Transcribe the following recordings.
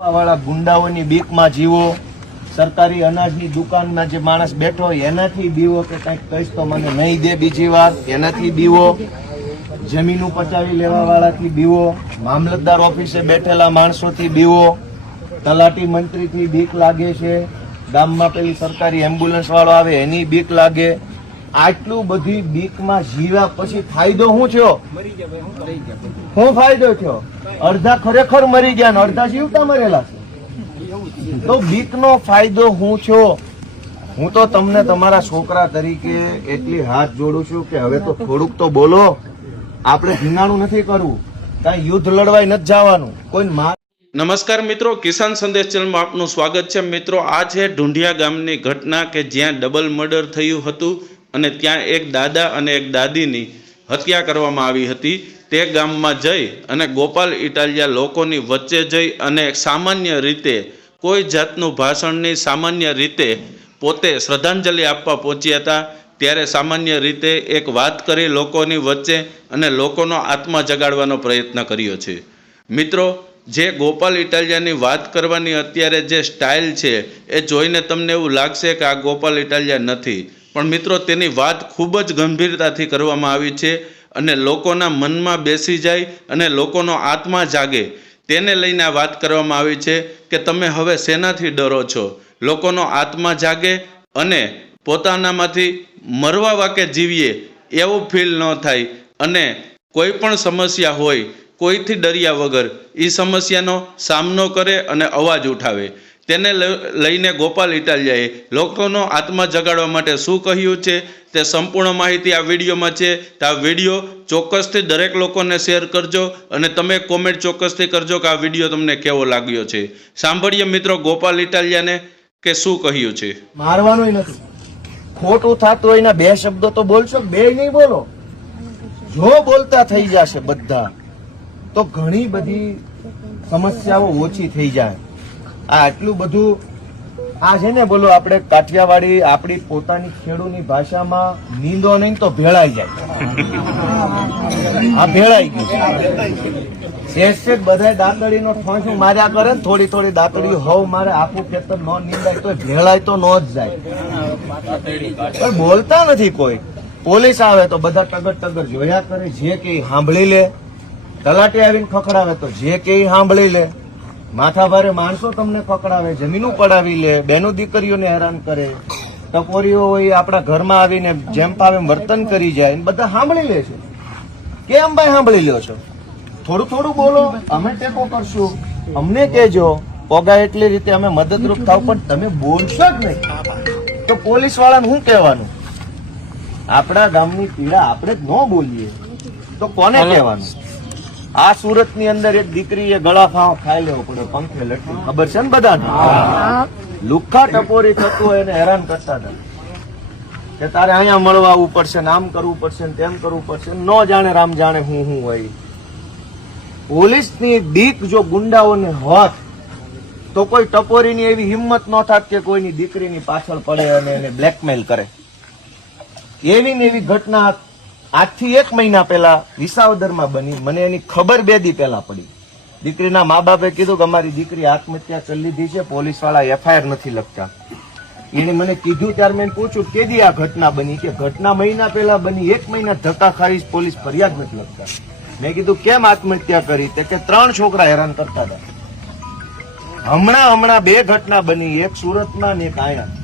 વાળા ગુંડાઓની બીકમાં જીવો, સરકારી અનાજની દુકાનમાં જે માણસ બેઠો એનાથી બીવો કે કંઈક કહીશ તો મને નહીં દે બીજી વાર એનાથી બીવો. જમીનો પચાવી લેવા વાળાથી બીવો, મામલતદાર ઓફિસે બેઠેલા માણસોથી બીવો, તલાટી મંત્રીથી બીક લાગે છે, ગામમાં પેલી સરકારી એમ્બ્યુલન્સ વાળો આવે, એની બીક લાગે. આટલું બધી બીકમાં જીવ્યા પછી ફાયદો શું થયો? શું ફાયદો થયો? અડધા ખરેખર મરી ગયા ને અડધા જીવતા મરેલા છે. તો બીકનો ફાયદો હું છો હું તો તમને તમારા છોકરા તરીકે એટલી હાથ જોડું છું કે હવે તો થોડુંક તો બોલો. આપણે ભીનાણું નથી કરવું. કાંઈ યુદ્ધ લડવાય નથી જવાનું. કોઈ માર નમસ્કાર મિત્રો, કિસાન સંદેશ ચેનલમાં આપનું સ્વાગત છે. મિત્રો, આ છે ઢુંઢિયા ગામની ઘટના કે જ્યાં ડબલ મર્ડર થયું હતું. અને ત્યાં એક દાદા અને એક દાદીની હત્યા કરવામાં આવી હતી. તે ગામમાં જઈ અને ગોપાલ ઇટાલિયા લોકોની વચ્ચે જઈ અને સામાન્ય રીતે કોઈ જાતનું ભાષણ નહીં, સામાન્ય રીતે પોતે શ્રદ્ધાંજલિ આપવા પહોંચ્યા હતા. ત્યારે સામાન્ય રીતે એક વાત કરી લોકોની વચ્ચે અને લોકોનો આત્મા જગાડવાનો પ્રયત્ન કર્યો છે. મિત્રો, જે ગોપાલ ઇટાલિયાની વાત કરવાની અત્યારે જે સ્ટાઇલ છે, એ જોઈને તમને એવું લાગશે કે આ ગોપાલ ઇટાલિયા નથી. પણ મિત્રો, તેની વાત ખૂબ જ ગંભીરતાથી કરવામાં આવી છે અને લોકોના મનમાં બેસી જાય અને લોકોનો આત્મા જાગે. તેને લઈને વાત કરવામાં આવી છે કે તમે હવે શેનાથી ડરો છો? લોકોનો આત્મા જાગે અને પોતાનામાંથી મરવા વાકે જીવીએ એવું ફીલ ન થાય. અને કોઈ પણ સમસ્યા હોય, કોઈથી ડર્યા વગર એ સમસ્યાનો સામનો કરે અને અવાજ ઉઠાવે. તેને લઈને ગોપાલ ઇટાલિયાએ લોકોનો આત્મા જગાડવા માટે શું કહ્યું છે તે સંપૂર્ણ માહિતી આ વિડીયોમાં છે. તો આ વીડિયો ચોક્કસથી દરેક લોકોને શેર કરજો અને તમે કોમેન્ટ ચોક્કસથી કરજો કે આ વીડિયો તમને કેવો લાગ્યો છે. સાંભળીએ મિત્રો ગોપાલ ઇટાલિયાને કે શું કહ્યું છે. મારવાનું નથી. ખોટું થતું હોય ને બે શબ્દો તો બોલશો બે નહીં બોલો. જો બોલતા થઈ જશે બધા, તો ઘણી બધી સમસ્યાઓ ઓછી થઈ જાય. આ આટલું બધું આ છે ને બોલો આપણે કાઠિયાવાડી આપણી પોતાની ખેડૂની ભાષામાં નીંદો નહીં તો ભેળાઈ જાય. આ ભેળાઈ ગયું શેષ શેષ બધાય દાંતડીનો ઠોંછું માર્યા કરે ને થોડી થોડી દાંતડી હોવ મારે આખું ખેતર ન નીંદાય તો ભેળાય તો ન જ જાય. પણ બોલતા નથી કોઈ. પોલીસ આવે તો બધા ટગર ટગર જોયા કરે, જે કે સાંભળી લે. તલાટી આવીને ખખડાવે તો જે કે સાંભળી લે. માથા ભારે માણસો તમને પકડાવે જમીનું પડાવી લે બેનો દીકરીઓને હેરાન કરે ટકોરીઓ હોય આપણા ઘરમાં આવીને જેમ પાવે વર્તન કરી જાય બધા સાંભળી લે છે. કેમ ભાઈ સાંભળી લ્યો છો? થોડું થોડું બોલો અમે ટેકો કરશું. અમને કહેજો પોગા એટલી રીતે અમે મદદરૂપ થાવ પણ તમે બોલશો જ નહીં. તો પોલીસ વાળાને શું કહેવાનું? આપણા ગામની પીડા આપણે જ ન બોલીએ. તો કોને કહેવાનું? આ સુરતની અંદર એક દીકરીએ ગળા ફાવ ખાઈ લેવો પડે પંખે લટકી. ખબર છે ને બધાને? લુખ્ખા ટપોરી થતું હોય એને હેરાન કરતા હતા. કે તારે અહીંયા મળવા આવવું પડશે ને આમ કરવું પડશે ને તેમ કરવું પડશે ન જાણે રામ જાણે હું હું હોય. પોલીસની દીક જો ગુંડાઓને હોત, તો કોઈ ટપોરીની એવી હિંમત ન થાત કે કોઈની દીકરીની પાછળ પડે અને એને બ્લેકમેલ કરે. એવી ને એવી ઘટના આજથી એક મહિના પહેલા વિસાવદરમાં બની, મને એની ખબર બે દી પહેલા પડી. દીકરીના મા બાપે કીધું કે અમારી દીકરી આત્મહત્યા કરી લીધી છે પોલીસવાળા એફઆઈઆર નથી લખતા. એને મને કીધું ત્યારે મેં પૂછ્યું કેદી આ ઘટના બની? કે ઘટના મહિના પહેલા બની, એક મહિના ધક્કા ખાઈ પોલીસ ફરિયાદ નથી લખતા. મેં કીધું, કેમ આત્મહત્યા કરી? તે કે, ત્રણ છોકરા હેરાન કરતા હતા. હમણાં હમણાં બે ઘટના બની, એક સુરતમાં ને એક અહીંયા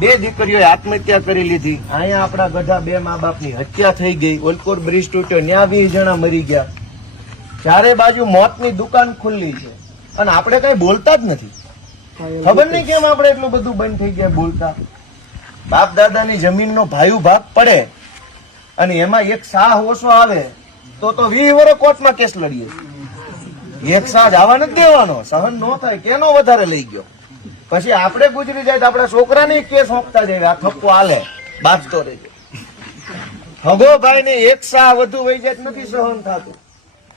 બે દીકરીઓએ આત્મહત્યા કરી લીધી. અહીંયા આપણા બધા બે મા બાપની હત્યા થઈ ગઈ. ઓલકોટ બ્રિજ તૂટ્યો ત્યાં વીસ જણા મરી ગયા. ચારે બાજુ મોતની દુકાન ખુલ્લી છે. અને આપણે કઈ બોલતા જ નથી. ખબર નહીં કેમ આપણે એટલું બધું બંધ થઈ ગયા બોલતા? બાપ દાદાની જમીનનો ભાયુ ભાગ પડે અને એમાં એક શાહ ઓછો આવે તો તો વીસ વર્ષ કોર્ટમાં કેસ લડીએ. એક શાહ જવા નથી દેવાનો. સહન ન થાય કેનો વધારે લઈ ગયો? પછી આપણે ગુજરી જાય તો આપણા છોકરાને કેસ સોંપતા જાય, આ થપ્પો હાલે. બાજતો રહેજો. હગો ભાઈ ને એક સાહ વધુ વહી જાય નથી સહન થતું.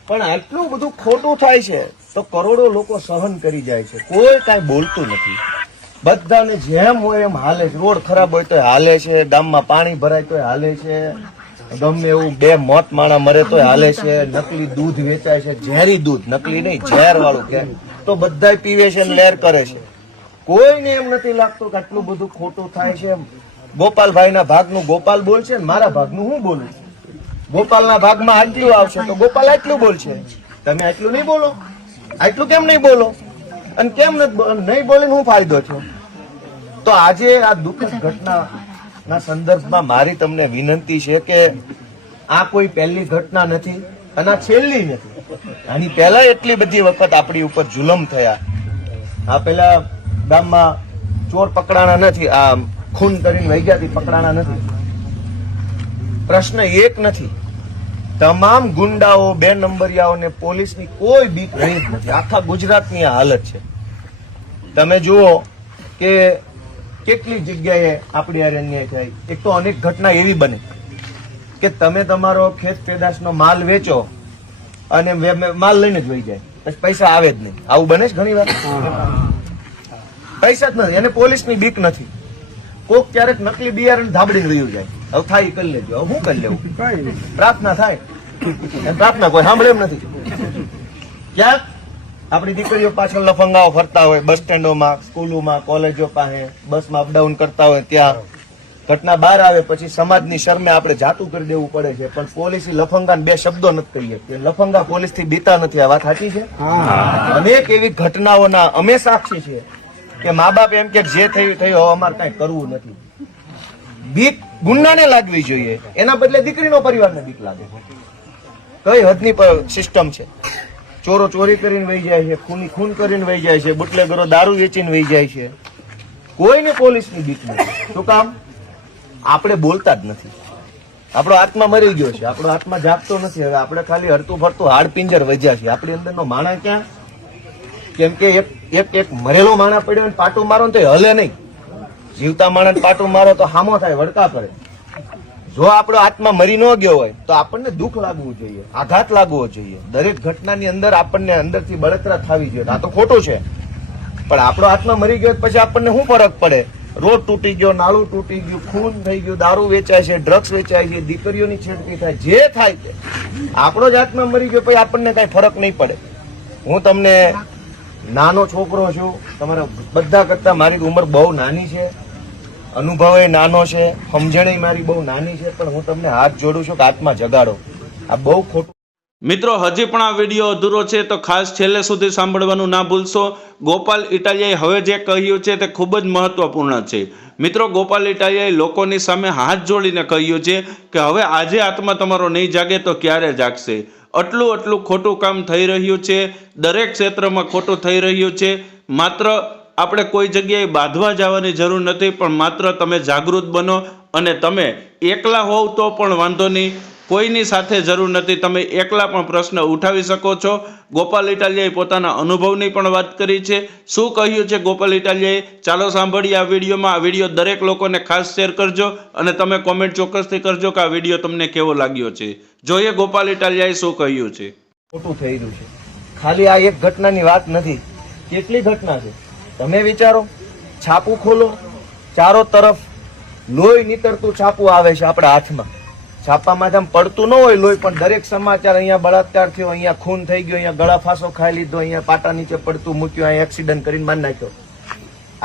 પણ આટલું બધું ખોટું થાય છે, તો કરોડો લોકો સહન કરી જાય છે. કોઈ કાંઈ બોલતું નથી. બધાને જેમ હોય એમ હાલે છે. રોડ ખરાબ હોય તો હાલે છે, ગામમાં પાણી ભરાય તો હાલે છે. ગમે એવું બે મોત માણા મરે તો હાલે છે. નકલી દૂધ વેચાય છે. ઝેરી દૂધ, નકલી નહીં ઝેર વાળું કે. તો બધાય પીવે છે ને કરે છે. કોઈને એમ નથી લાગતું કે આટલું બધું ખોટું થાય છે. ગોપાલભાઈના ભાગનું ગોપાલ બોલશે ને મારા ભાગનું હું બોલું ગોપાલના ભાગમાં આટલું આવશે તો ગોપાલ આટલું બોલશે. તમે આટલું નહીં બોલો. આટલું કેમ નહીં બોલો? અને કેમ નહીં બોલીને હું ફાયદો છો તો આજે આ દુઃખદ ઘટનાના સંદર્ભમાં મારી તમને વિનંતી છે કે આ કોઈ પહેલી ઘટના નથી અને આ છેલ્લી નથી. આની પહેલા એટલી બધી વખત આપણી ઉપર જુલમ થયા. આ પેલા ગામમાં ચોર પકડાણા નથી, આ ખૂન કરીને વહી ગયા પકડાણા નથી. પ્રશ્ન એક નથી. તમામ ગુંડાઓ, બે નંબરિયાઓને પોલીસની કોઈ બીક રહી જ નથી. આખા ગુજરાતની આ હાલત છે. તમે જુઓ કે કેટલી જગ્યાએ આપણી અરણ્ય થાય. એક તો અનેક ઘટના એવી બને કે તમે તમારો ખેત પેદાશનો માલ વેચો અને માલ લઈને જ વહી જાય. પછી પૈસા આવે જ નહીં. આવું બને છે ઘણી વાર? પૈસા જ નથી અને પોલીસની બીક નથી. કોક ક્યારેક નકલી બિયારણ ધાબડી રહ્યું જાય. હવે થાય કરી લેજો. હવે શું કરી લેવું? પ્રાર્થના થાય. પ્રાર્થના કોઈ સાંભળે એમ નથી. ક્યાંક આપણી દીકરીઓ પાછળ લફંગાઓ ફરતા હોય બસ સ્ટેન્ડોમાં સ્કૂલોમાં કોલેજો પાસે બસમાં અપડાઉન કરતા હોય ત્યાં. ઘટના બહાર આવે પછી સમાજની શરમે આપણે જાતું કરી દેવું પડે છે. પણ પોલીસ લફંગા બે શબ્દો નથી કહીએ કે લફંગા પોલીસથી બીતા નથી. આ વાત સાચી છે? અનેક એવી ઘટનાઓના અમે સાક્ષી છે કે મા બાપ એમ કે જે થયું થયું, હવે અમારે કઈ કરવું નથી. બીક ગુંડાને લાગવી જોઈએ. એના બદલે દીકરીનો પરિવારને બીક લાગે. કઈ હદની સિસ્ટમ છે? ચોરો ચોરી કરીને વહી જાય છે, ખૂની ખૂન કરીને વહી જાય છે, બુટલેગરો દારૂ વેચીને વહી જાય છે. કોઈને પોલીસની બીક નથી. શું કામ? આપણે બોલતા જ નથી. આપણો આત્મા મરી ગયો છે. આપણો આત્મા જાગતો નથી. હવે આપણે ખાલી હરતું ફરતું હાડ પિંજર વજ્યા છે આપણી અંદરનો માણા ક્યાં? કેમ કે એક એક એક મરેલો માણા પડ્યો ને પાટું મારો ને તો હલે નહીં. જીવતા માણસ પાટું મારો તો હામો થાય, વડકા પડે જો આપણો આત્મા મરી ન ગયો હોય, તો આપણને દુઃખ લાગવું જોઈએ, આઘાત લાગવો જોઈએ. દરેક ઘટનાની અંદર આપણને અંદરથી બળતરા થવી જોઈએ. આ તો ખોટું છે. પણ આપણો આત્મા મરી ગયો પછી આપણને શું ફરક પડે? રોડ તૂટી ગયો, નાળું તૂટી ગયું, ખૂન થઈ ગયું, દારૂ વેચાય છે ડ્રગ્સ વેચાય છે, દીકરીઓની છેડતી થાય, જે થાય આપણો જ આત્મા મરી ગયો, પછી આપણને કઈ ફરક નહીં પડે. હું તમને નાનો છોકરો છું. તમારા બધા કરતા મારી ઉંમર બહુ નાની છે. અનુભવ નાનો છે. સમજણ મારી બહુ નાની છે. પણ હું તમને હાથ જોડું છું કે આત્મા જગાડો. આ બહુ ખોટું મિત્રો, હજી પણ આ વીડિયો અધૂરો છે, તો ખાસ છેલ્લે સુધી સાંભળવાનું ના ભૂલશો. ગોપાલ ઇટાલિયાએ હવે જે કહ્યું છે, તે ખૂબ જ મહત્વપૂર્ણ છે. મિત્રો, ગોપાલ ઇટાલિયાએ લોકોની સામે હાથ જોડીને કહ્યું છે કે હવે આજે આત્મા તમારો નહીં જાગે, તો ક્યારે જાગશે? આટલું આટલું ખોટું કામ થઈ રહ્યું છે. દરેક ક્ષેત્રમાં ખોટું થઈ રહ્યું છે. માત્ર આપણે કોઈ જગ્યાએ બાંધવા જવાની જરૂર નથી, પણ માત્ર તમે જાગૃત બનો અને તમે એકલા હોવ તો પણ વાંધો નહીં. કોઈની સાથે જરૂર નથી. તમે એકલા પણ પ્રશ્ન ઉઠાવી શકો છો. ગોપાલ ઇટાલિયાએ પોતાના અનુભવની પણ વાત કરી છે. શું કહ્યું છે ગોપાલ ઇટાલિયાએ? ચાલો સાંભળીએ આ વિડીયોમાં. આ વીડિયો દરેક લોકોને ખાસ શેર કરજો અને તમે કોમેન્ટ ચોક્કસથી કરજો કે આ વીડિયો તમને કેવો લાગ્યો છે. જોઈએ ગોપાલ ઇટાલિયાએ શું કહ્યું છે. ખોટું થઈ રહ્યું છે. ખાલી આ એક ઘટનાની વાત નથી. કેટલી ઘટના છે? તમે વિચારો. છાપું ખોલો. ચારો તરફ લોહી નીતરતું છાપું આવે છે આપણા હાથમાં. છાપામાં આમ પડતું ન હોય લોહી પણ દરેક સમાચાર અહીંયા બળાત્કાર થયો અહીંયા ખૂન થઈ ગયો અહીંયા ગળા ફાંસો ખાઈ લીધો અહીંયા પાટા નીચે પડતું મૂક્યું અહીંયા એક્સિડન્ટ કરીને મારી નાખ્યો.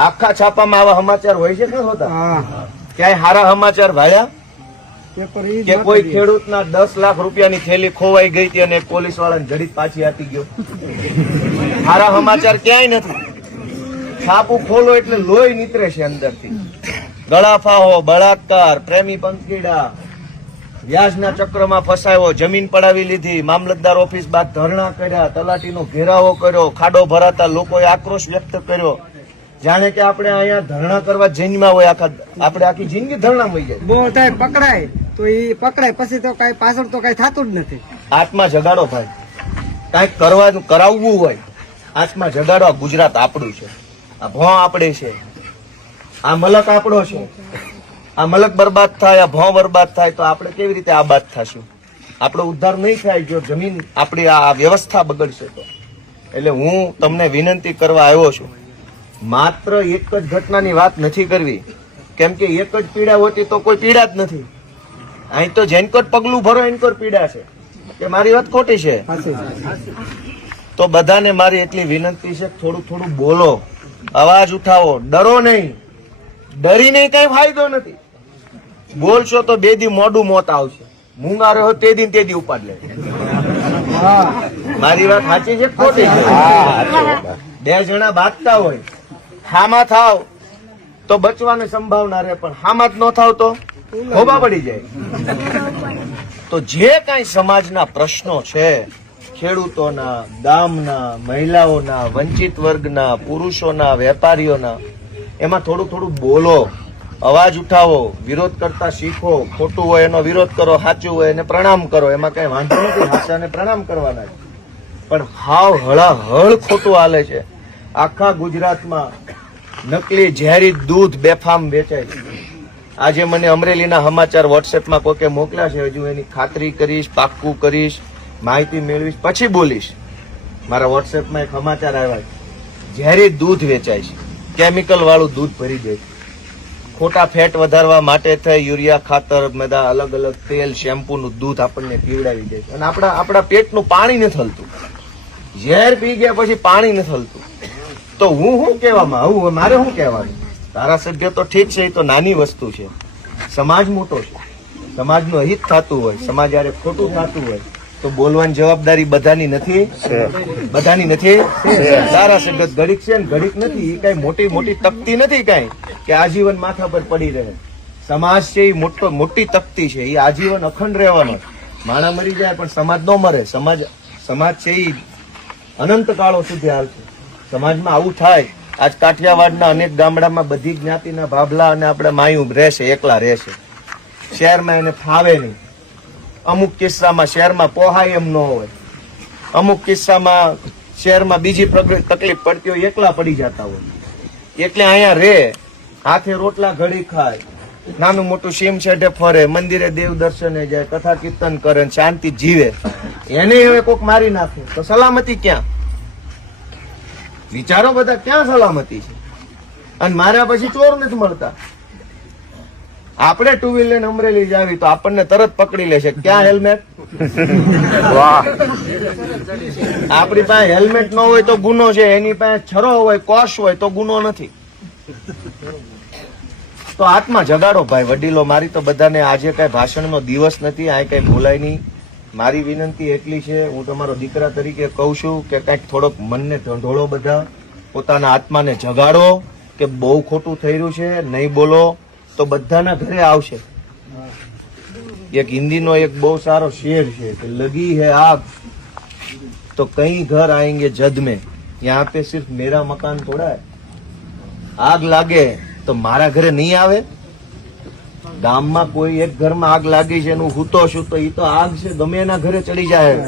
આખા છાપામાં આવા સમાચાર હોય છે કે હોતા? ક્યાંય સારા સમાચાર ભાડ્યા કે કોઈ ખેડૂતના દસ લાખ રૂપિયાની થેલી ખોવાઈ ગઈ હતી અને પોલીસ વાળાને જડી પાછી આપી ગયો. સારા સમાચાર ક્યાંય નથી. છાપું ખોલો એટલે લોહી નીતરે છે અંદરથી. ગળાફાહો બળાત્કાર પ્રેમી પંખીડા વ્યાજના ચક્રમાં ફસાયો જમીન પડાવી લીધી મામલતદાર ઓફિસ બાદ ધરણા કર્યા તલાટીનો ઘેરાવો કર્યો ખાડો ભરાતા લોકોએ આક્રોશ વ્યક્ત કર્યો. જાણે કે આપણે અહીંયા ધરણા કરવા જન્મા હોય આખા આપણે આખી જિંદગી ધરણા હોય જાય. બહુ થાય પકડાય. તો એ પકડાય પછી તો કઈ પાછળ તો કઈ થતું જ નથી. આત્મા જગાડો ભાઈ. કાંઈક કરવાનું કરાવવું હોય. આત્મા જગાડો આ ગુજરાત આપણું છે. આ ભોં આપણે છે. આ મલક આપણો છે. આ મલક બરબાદ થાય આ ભોં બરબાદ થાય તો આપણે કેવી રીતે આબાદ થશું? આપણો ઉદ્ધાર નહીં થાય જો જમીન આપણી આ વ્યવસ્થા બગડશે તો. એટલે હું તમને વિનંતી કરવા આવ્યો છું માત્ર એક જ ઘટનાની વાત નથી કરવી. કેમ કે એક જ પીડા હોતી તો કોઈ પીડા જ નથી. અહીં તો જેનકોટ પગલું ભરો એનકોટ પીડા છે. કે મારી વાત ખોટી છે? તો બધાને મારી એટલી વિનંતી છે થોડું થોડું બોલો અવાજ ઉઠાવો ડરો નહીં. ડરીને કઈ ફાયદો નથી. બોલશો તો બે દી મોડું મોત આવશે. મૂંગા રહ્યો તે દી તે દી ઉપાડ લે. મારી વાત સાચી છે ખોટી બે જણા ભાગતા હોય હામાં થાવ તો બચવાની સંભાવના રહે પણ હામાં જ ન થાવ તો ખોબા પડી જાય. તો જે કાંઈ સમાજના પ્રશ્નો છે ખેડૂતોના ગામના મહિલાઓના વંચિત વર્ગના પુરુષોના વેપારીઓના એમાં થોડું થોડું બોલો. અવાજ ઉઠાવો, વિરોધ કરતા શીખો, ખોટું હોય એનો વિરોધ કરો, સાચું હોય એને પ્રણામ કરો, એમાં કઈ વાંધો નથી, હાસાને પ્રણામ કરવાના પણ હાવ હળાહળ ખોટું હાલે છે. આખા ગુજરાતમાં નકલી ઝેરી દૂધ બેફામ વેચાય છે. આજે મને અમરેલીના સમાચાર વોટ્સએપમાં કોકે મોકલ્યા છે, હજુ એની ખાતરી કરીશ, પાક્કું કરીશ, માહિતી મેળવીશ, પછી બોલીશ. મારા વોટ્સએપમાં એક સમાચાર આવ્યા છે. ઝેરી દૂધ વેચાય છે. કેમિકલ વાળું દૂધ ભરી દે છે. ખોટા ફેટ વધારવા માટે થઈ યુરિયા, ખાતર, બધા અલગ અલગ તેલ, શેમ્પૂનું દૂધ આપણને પીવડાવી દે અને આપણા આપણા પેટનું પાણી નથી હલતું. ઝેર પી ગયા પછી પાણી નથી હલતું. તો હું શું કહેવામાં? આવું મારે શું કહેવાનું? ધારાસભ્ય તો ઠીક છે, એ તો નાની વસ્તુ છે. સમાજ મોટો છે. સમાજનું અહિત થતું હોય, સમાજ યારે ખોટું થતું હોય તો બોલવાની જવાબદારી બધાની નથી. બધાની નથી. સારા છે ઘડીક છે ને ઘડીક નથી. એ કઈ મોટી મોટી તકતી નથી કઈ કે આજીવન માથા પર પડી રહે. સમાજ છે એ મોટો મોટી તકતી છે. એ આજીવન અખંડ રહેવાનો માણા મરી જાય પણ સમાજ ન મરે. સમાજ સમાજ છે એ અનંત કાળો સુધી હાલશે સમાજમાં આવું થાય. આજ કાઠિયાવાડના અનેક ગામડામાં બધી જ્ઞાતિના ભાભલા અને આપણે માયું રહેશે એકલા રહેશે. શહેરમાં એને ફાવે નહીં. અમુક કિસ્સામાં શહેરમાં પોહાય એમ ન હોય. અમુક કિસ્સામાં શહેરમાં બીજી તકલીફ પડતી હોય, એકલા પડી જતા હોય. એટલે અહીંયા રે, હાથે રોટલા ઘડી ખાય. નાનું મોટું સીમ છેડે ફરે, મંદિરે દેવ દર્શને જાય, કથા કીર્તન કરે શાંતિ જીવે. એને હવે કોક મારી નાખે. તો સલામતી ક્યાં? વિચારો બધા ક્યાં સલામતી છે? અને માર્યા પછી ચોર નથી મળતા. આપણે ટુ વ્હીલર અમરેલી જાવી તો આપણને તરત પકડી લેશે. ક્યાં હેલ્મેટ વાહ. આપણી પાસે હેલ્મેટ ન હોય તો ગુનો છે, એની પાસે છરો હોય કોશ હોય તો ગુનો નથી. તો આત્મા જગાડો ભાઈ, વડીલો, મારી તો બધાને આજે કઈ ભાષણનો દિવસ નથી આ કઈ બોલાય નહીં. મારી વિનંતી એટલી છે, હું તમારો દીકરા તરીકે કહું છું કે કંઈક થોડોક મનને ધંધોળો બધા, પોતાના આત્માને જગાડો, કે બહુ ખોટું થઈ રહ્યું છે, નહીં બોલો. તો બધાના ઘરે આવશે. એક હિન્દીનો એક બહુ સારો શેર છે કે લગી હે આગ. તો કઈ ઘર આएंगे જદ મેં યહાં પે સિર્ફ મેરા મકાન થોડા હે. આગ લાગે તો મારા ઘરે નહીં આવે? ગામમાં કોઈ એક ઘરમાં આગ લાગી છે એનું હુતો છું તો એ તો આગ છે, ગમે એના ઘરે ચડી જાય.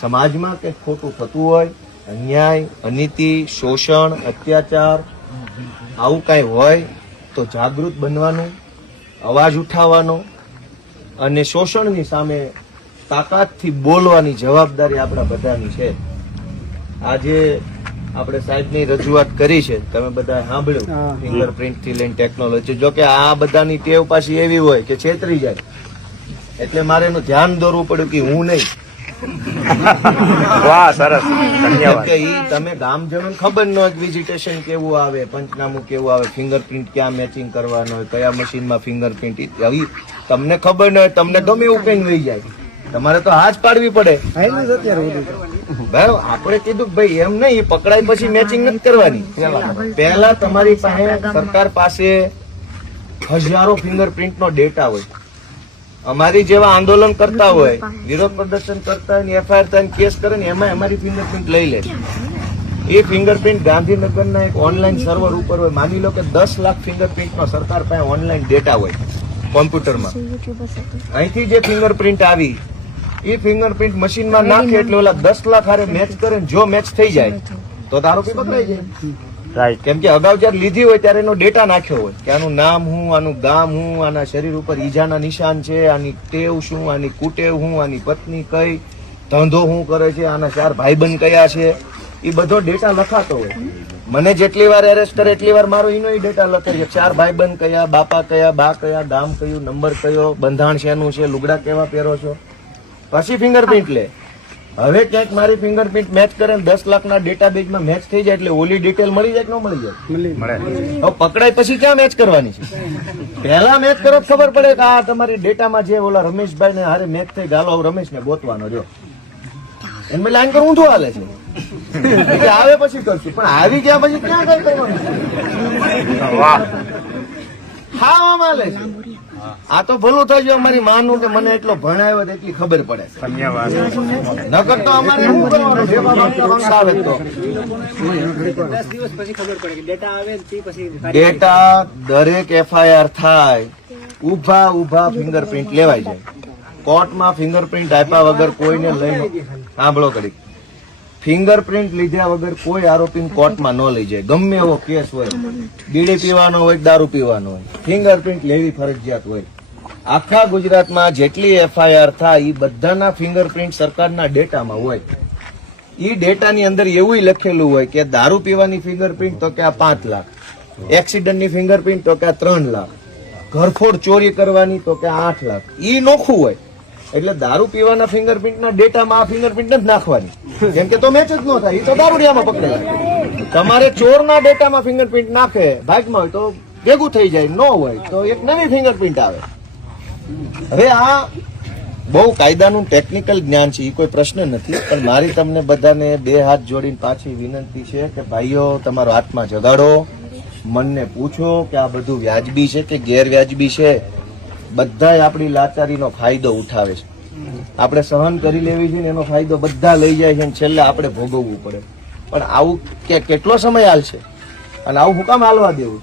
સમાજમાં કે ખોટું થતું હોય, અન્યાય, અનીતિ, શોષણ, અત્યાચાર, આવું કાંઈ હોય તો જાગૃત બનવાનું અવાજ ઉઠાવવાનો અને શોષણની સામે તાકાતથી બોલવાની જવાબદારી આપણા બધાની છે. આજે આપણે સાહેબની રજૂઆત કરી છે. તમે બધા સાંભળ્યું. ફિંગરપ્રિન્ટથી લઈને ટેકનોલોજી જો કે આ બધાની ટેવ પાછી એવી હોય કે છેતરી જાય. એટલે મારે એનું ધ્યાન દોરવું પડ્યું કે હું નહીં. વાહ સરસ. કેમ ધન્યવાદ કે ઈ તમે ખબર ન હોય વિઝિટેશન કેવું આવે પંચનામું કેવું આવે ફિંગરપ્રિન્ટ ક્યાં મેચિંગ કરવાનો હોય કયા મશીનમાં ફિંગરપ્રિન્ટ આવી તમને ખબર ન હોય તમને ગમે એવું કઈ વહી જાય. તમારે તો હાથ પાડવી પડે. બરાબર આપણે કીધું કે ભાઈ એમ નહીં પકડાય પછી મેચિંગ નથી કરવાની. પહેલા તમારી પાસે સરકાર પાસે હજારો ફિંગરપ્રિન્ટ નો ડેટા હોય. અમારી જેવા આંદોલન કરતા હોય વિરોધ પ્રદર્શન કરતા હોય એફઆઈઆર થાય કેસ કરે ને એમાં અમારી ફિંગરપ્રિન્ટ લઈ લે. એ ફિંગરપ્રિન્ટ ગાંધીનગરના એક ઓનલાઈન સર્વર ઉપર હોય. માની લો કે દસ લાખ ફિંગરપ્રિન્ટમાં સરકાર પાસે ઓનલાઈન ડેટા હોય કોમ્પ્યુટરમાં અહીંથી જે ફિંગરપ્રિન્ટ આવી એ ફિંગરપ્રિન્ટ મશીનમાં નાખે એટલે ઓલા દસ લાખ હારે મેચ કરે ને જો મેચ થઈ જાય તો તારો આરોપી પકડાઈ જાય. રાઈટ કેમ કે અગાઉ જ્યારે લીધી હોય ત્યારે એનો ડેટા નાખ્યો હોય. કે આનું નામ હું, આનું ગામ હું, આના શરીર ઉપર ઈજાના નિશાન છે, આની ટેવ શું, આની કુટેવ હું, આની પત્ની કઈ, ધંધો હું કરે છે, આના ચાર ભાઈબંધ કયા છે એ બધો ડેટા લખાતો હોય. મને જેટલી વાર એરેસ્ટ કરે, એટલી વાર મારો એનો ડેટા લખે છે. ચાર ભાઈબંધ કયા, બાપા કયા, બા કયા, ગામ કયું, નંબર કયો, બંધાણ શેનું છે, લુગડા કેવા પહેરો છો? પછી ફિંગરપ્રિન્ટ લે. હવે ક્યાંક મારી ફિંગરપ્રિન્ટ મેચ કરે ને દસ લાખના ડેટાબેઝમાં મેચ થઈ જાય એટલે ઓલી ડિટેલ મળી જાય કે ન મળી જાય? હવે પકડાય પછી ક્યાં મેચ કરવાની છે? પહેલા મેચ કરો તો ખબર પડે કે આ તમારી ડેટામાં જે ઓલા રમેશભાઈ ને હારે મેચ થઈ ગાલો રમેશ ને ગોતવાનો જો. એમ લાઈન પર ઊંધું હાલે છે. આવે પછી કરશું. પણ આવી ગયા પછી ક્યાં કઈ કરવાનું હા આમ હાલે છે. આ તો ભલું થઈ ગયું અમારી માનું કે મને એટલો ભણાવ્યો એટલી ખબર પડે નગર તો અમારે શું કરવાનું? આવે તો દસ દિવસ પછી ખબર પડે કે ડેટા આવે પછી ડેટા દરેક એફઆઈઆર થાય ઊભા ઊભા ફિંગરપ્રિન્ટ લેવાય જાય કોર્ટમાં ફિંગરપ્રિન્ટ આપ્યા વગર કોઈને લઈને સાંભળો ઘડીક. ફિંગરપ્રિન્ટ લીધા વગર કોઈ આરોપીને કોર્ટમાં ન લઈ જાય. ગમે એવો કેસ હોય, બીડી પીવાનો હોય દારૂ પીવાનો હોય, ફિંગરપ્રિન્ટ લેવી ફરજિયાત હોય. આખા ગુજરાતમાં જેટલી એફઆઈઆર થાય એ બધાના ફિંગરપ્રિન્ટ સરકારના ડેટામાં હોય. એ ડેટાની અંદર એવું લખેલું હોય કે દારૂ પીવાની ફિંગરપ્રિન્ટ તો કે આ પાંચ લાખ, એક્સિડન્ટની ફિંગરપ્રિન્ટ તો કે આ ત્રણ લાખ, ઘરફોડ ચોરી કરવાની તો કે આઠ લાખ. એ નોખું હોય. એટલે દારૂ પીવાના ફિંગરપ્રિન્ટના ડેટામાં આ ફિંગરપ્રિન્ટ જ નાખવાની. કેમ કે તો મેચ જ ન થાય, એ તો દારૂડિયામાં પકડે. તમારે ચોરના ડેટામાં ફિંગરપ્રિન્ટ નાખે, ભાગમાં હોય તો ભેગું થઈ જાય, ન હોય તો એક નવી ફિંગરપ્રિન્ટ આવે. હવે આ બહુ કાયદાનું ટેકનિકલ જ્ઞાન છે, એ કોઈ પ્રશ્ન નથી, પણ મારી તમને બધાને બે હાથ જોડીને પાછી વિનંતી છે કે ભાઈઓ, તમારો હાથમાં જગાડો, મનને પૂછો કે આ બધું વ્યાજબી છે કે ગેરવ્યાજબી છે? બધાય આપણી લાચારીનો ફાયદો ઉઠાવે છે. આપણે સહન કરી લેવી છે ને એનો ફાયદો બધા લઈ જાય છે ને છેલ્લે આપણે ભોગવવું પડે. પણ આવું કે કેટલો સમય હાલશે? અને આવું હું કામ હાલવા દેવું?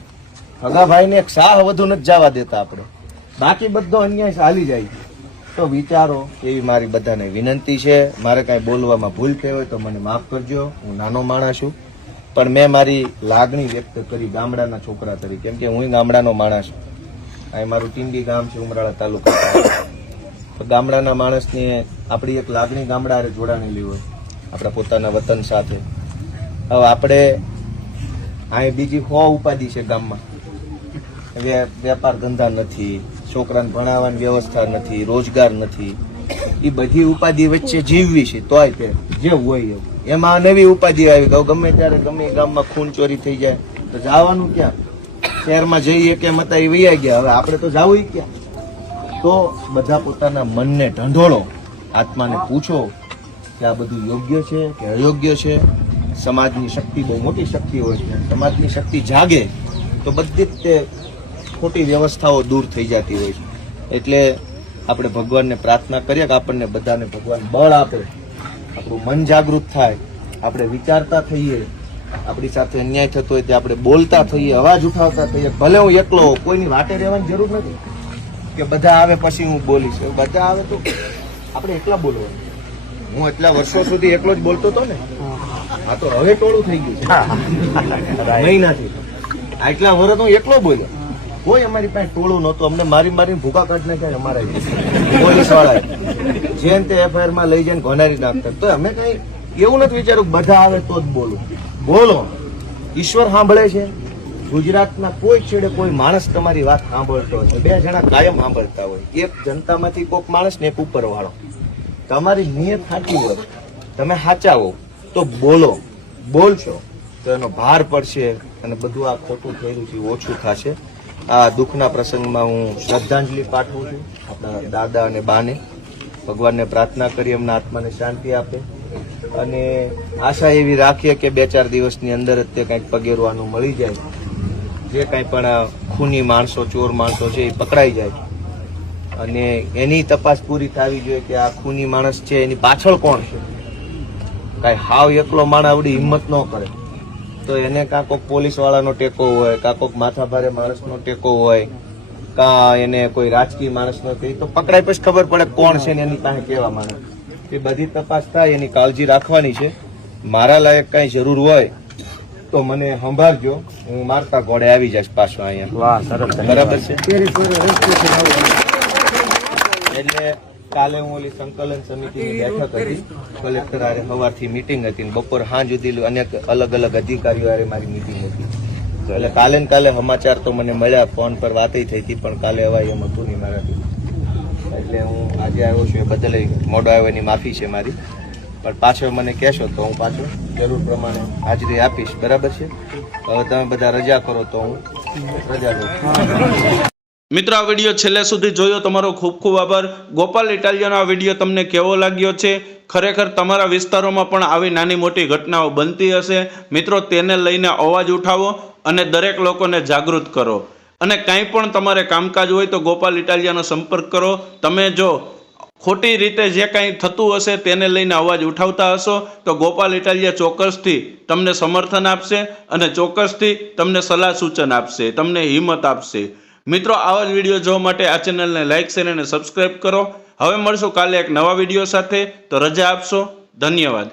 હગાભાઈને એક સાહ વધુ નથી જવા દેતા આપણે. બાકી બધો અન્યાય હાલી જાય. તો વિચારો, એવી મારી બધાને વિનંતી છે. મારે કાંઈ બોલવામાં ભૂલ થઈ હોય તો મને માફ કરજો. હું નાનો માણસ છું. પણ મેં મારી લાગણી વ્યક્ત કરી ગામડાના છોકરા તરીકે. કેમ કે હું ગામડાનો માણસ છું. અહીં મારું ટીંડી ગામ છે, ઉમરાળા તાલુકા. ગામડાના માણસને આપણી એક લાગણી ગામડા જોડાણેલી હોય, આપણા પોતાના વતન સાથે. હવે આપણે અહીં બીજી હો ઉપાધિ છે ગામમાં. વેપાર ધંધા નથી, છોકરાને ભણાવવાની વ્યવસ્થા નથી, રોજગાર નથી. એ બધી ઉપાધિ વચ્ચે જીવવી છે, તોય તે જે હોય એવું. એમાં નવી ઉપાધિ આવી ગયો ગમે ત્યારે ગમે ગામમાં ખૂન ચોરી થઈ જાય, તો જવાનું ક્યાં? શહેરમાં જઈએ કે મતા એ વૈયા ગયા, હવે આપણે તો જવું ક્યાં? તો બધા પોતાના મનને ઢંઢોળો, આત્માને પૂછો કે આ બધું યોગ્ય છે કે અયોગ્ય છે? સમાજની શક્તિ બહુ મોટી શક્તિ હોય છે. સમાજની શક્તિ જાગે તો બધી જ તે ખોટી વ્યવસ્થાઓ દૂર થઈ જતી હોય છે. એટલે આપણે ભગવાનને પ્રાર્થના કરીએ કે આપણને બધાને ભગવાન બળ આપે. આપણું મન જાગૃત થાય. આપણે વિચારતા થઈએ. આપણી સાથે અન્યાય થતો હોય તે આપણે બોલતા થઈએ, અવાજ ઉઠાવતા થઈએ. ભલે હું એકલો કોઈની વાટે રહેવાની જરૂર નથી. કે બધા આવે પછી હું બોલીશ. બધા આવે તો આપણે એકલા બોલવાનું. હું એટલા વર્ષો સુધી એકલો જ બોલતો હતો ને આ તો હવે ટોળું થઈ ગયું છે. મહિનાથી આટલા વર્ષ હું એકલો બોલ્યો. કોઈ અમારી પાસે ટોળું નહોતું. અમને મારી મારીને ભૂકા કાઢી નાખ્યા અમારા પોલીસવાળા જેમ તે એફઆઈઆરમાં લઈ જઈને ઘોનારી નાખતા તો અમે કઈ એવું નથી વિચાર્યું બધા આવે તો જ બોલું. બોલો. ઈશ્વર સાંભળે છે. ગુજરાતના કોઈ છેડે કોઈ માણસ તમારી વાત સાંભળતો હોય બે જણા કાયમ સાંભળતા હોય. એક જનતામાંથી કોઈક માણસ ને એક ઉપર વાળો તમારી નિયત સાચી હોય. તમે સાચાવો, તો બોલો. બોલશો, તો એનો ભાર પડશે અને બધું આ ખોટું થયેલું છે ઓછું થશે. આ દુઃખના પ્રસંગમાં હું શ્રદ્ધાંજલિ પાઠવું છું આપણા દાદા અને બાને. ભગવાનને પ્રાર્થના કરી એમના આત્માને શાંતિ આપે. અને આશા એવી રાખીએ કે બે ચાર દિવસની અંદર જ તે કંઈક પગેરવાનું મળી જાય. જે કાંઈ પણ ખૂની માણસો, ચોર માણસો છે એ પકડાઈ જાય અને એની તપાસ પૂરી થવી જોઈએ કે આ ખૂની માણસ છે, એની પાછળ કોણ છે? કાંઈ હાવ એકલો માણ આવડી હિંમત ન કરે. તો એને કાં કોક પોલીસ વાળાનો ટેકો હોય કાં કોક માથાભારે માણસનો ટેકો હોય કાં એને કોઈ રાજકીય માણસનો નથી તો પકડાય પછી ખબર પડે કોણ છે ને એની પાસે કેવા માણસ. એ બધી તપાસ થાય, એની કાળજી રાખવાની છે. મારા લાયક કાંઈ જરૂર હોય તો મને સંભાળજો હું મારતા ઘોડે આવી જઈશ પાછો અહીંયા. બરાબર છે? એટલે કાલે હું ઓલી સંકલન સમિતિની બેઠક હતી. કલેક્ટર હારે સવારથી મિટિંગ હતી ને બપોર સાંજ સુધી અનેક અલગ અલગ અધિકારીઓ હારે મારી મિટિંગ હતી. તો એટલે કાલે ને કાલે સમાચાર તો મને મળ્યા ફોન પર વાત થઈ હતી પણ કાલે અવાય એમ હતું નહીં મારાથી. એટલે હું આજે આવ્યો છું એ બદલ મોડો આવ્યો એની માફી છે મારી. પણ પાછો મને કહેશો તો હું પાછો જરૂર પ્રમાણે હાજરી આપીશ. બરાબર છે? હવે તમે બધા રજા કરો તો હું રજા લઉં મિત્રો, આ વીડિયો છેલ્લે સુધી જોયો તમારો ખૂબ ખૂબ આભાર. ગોપાલ ઇટાલિયાનો આ વીડિયો તમને કેવો લાગ્યો છે? ખરેખર તમારા વિસ્તારોમાં પણ આવી નાની મોટી ઘટનાઓ બનતી હશે. મિત્રો, તેને લઈને અવાજ ઉઠાવો અને દરેક લોકોને જાગૃત કરો. અને કાંઈ પણ તમારે કામકાજ હોય તો ગોપાલ ઇટાલિયાનો સંપર્ક કરો. તમે જો ખોટી રીતે જે કાંઈ થતું હશે તેને લઈને અવાજ ઉઠાવતા હશો, તો ગોપાલ ઇટાલિયા ચોક્કસથી તમને સમર્થન આપશે અને ચોક્કસથી તમને સલાહ સૂચન આપશે, તમને હિંમત આપશે. મિત્રો, આવા જ વીડિયો જોવા માટે આ ચેનલને લાઇક શેર અને સબસ્ક્રાઇબ કરો. હવે મળશું કાલે એક નવા વીડિયો સાથે. તો રજા આપશો. ધન્યવાદ.